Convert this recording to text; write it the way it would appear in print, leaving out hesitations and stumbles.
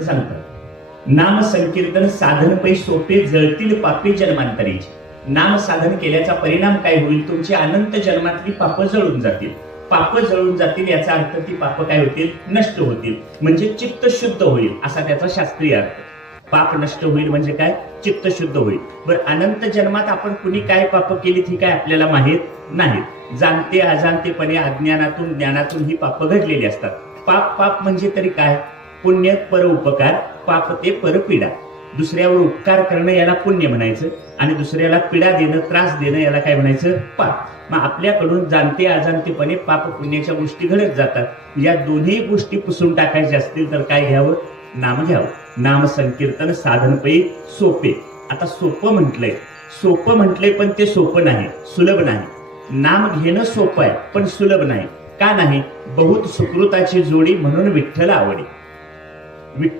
सांगतात नाम संकीर्तन साधन पै सोपे जळतील पापे जन्मांतरीची। नाम साधन केल्याचा परिणाम काय होईल? तुमची अनंत जन्मातली पाप जळून जातील। पाप जळून जातील याचा अर्थ ती पाप काय होतील? नष्ट होतील, म्हणजे चित्त शुद्ध होईल असा त्याचा शास्त्रीय अर्थ। पाप नष्ट होईल म्हणजे काय? चित्त शुद्ध होईल। बरं, अनंत जन्मात आपण कुणी काय पाप केली ती काय आपल्याला माहित नाही। जाणते अजाणतेपणे अज्ञानातून ज्ञानातून ही पाप घडलेली असतात। पाप पाप म्हणजे तरी काय? पुण्य पर उपकार, पाप ते परपीडा। दुसऱ्यावर उपकार करणं याला पुण्य म्हणायचं आणि दुसऱ्याला पीडा देणं, त्रास देणं याला काय म्हणायचं? पाप। मग आपल्याकडून जाणते अजाणतेपणे पाप पुण्याच्या गोष्टी घडत जातात। या दोन्ही गोष्टी पुसून टाकायच्या असतील तर काय घ्यावं? नाम घ्यावं। नाम संकीर्तन साधनपै सोपे। आता सोपं म्हटलंय पण ते सोपं नाही, सुलभ नाही। नाम घेणं सोपं आहे पण सुलभ नाही। का नाही? बहुत सुकृताची जोडी म्हणून विठ्ठल आवडी। विठ्ठल